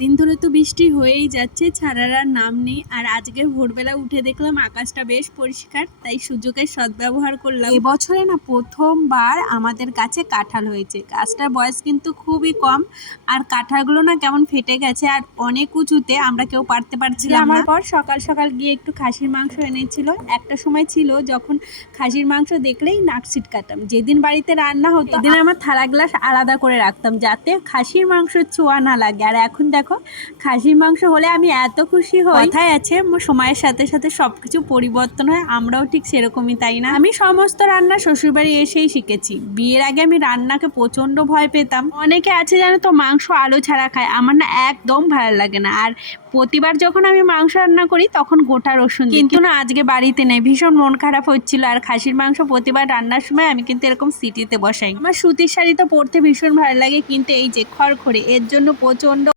দিন ধরে তো বৃষ্টি হয়েই যাচ্ছে, ছাড়ার আর নাম নেই। আর আজকে ভোরবেলা উঠে দেখলাম আকাশটা বেশ পরিষ্কার, তাই সুযোগের সদ্ব্যবহার করলাম। এবছরে না প্রথমবার আমাদের গাছে কাঁঠাল হয়েছে। গাছটার বয়স কিন্তু খুবই কম, আর কাঁঠালগুলো না কেমন ফেটে গেছে, আর অনেক উঁচুতে, আমরা কেউ পারতে পারছিলাম না। আমার পর সকাল সকাল গিয়ে একটু খাসির মাংস এনেছিল। একটা সময় ছিল যখন খাসির মাংস দেখলেই নাক ছিটকাতাম। যেদিন বাড়িতে রান্না হতো সেদিন আমার থালা গ্লাস আলাদা করে রাখতাম, যাতে খাসির মাংস ছোঁয়া না লাগে। আর এখন দেখো, খাসির মাংস হলে আমি এত খুশি হই। কথায় আছে, সময়ের সাথে সাথে সবকিছু পরিবর্তন হয়, আমরাও ঠিক সেরকমই, তাই না? আমি সমস্ত রান্না শ্বশুরবাড়ি এসেই শিখেছি। বিয়ের আগে আমি রান্নাকে প্রচন্ড ভয় পেতাম। অনেকে আছে জানো তো, মাংস আলু ছাড়া খায়, আমার না একদম ভালো লাগে না। আর প্রতিবার যখন আমি মাংস রান্না করি তখন গোটা রসুন, কিন্তু না আজকে বাড়িতে নেই, ভীষণ মন খারাপ হচ্ছিল। আর খাসির মাংস প্রতিবার রান্নার সময় আমি কিন্তু এরকম সিটিতে বসাই। আমার সুতির শাড়ি তো পরতে ভীষণ ভালো লাগে, কিন্তু এই যে খড়খড়ে, এর জন্য প্রচন্ড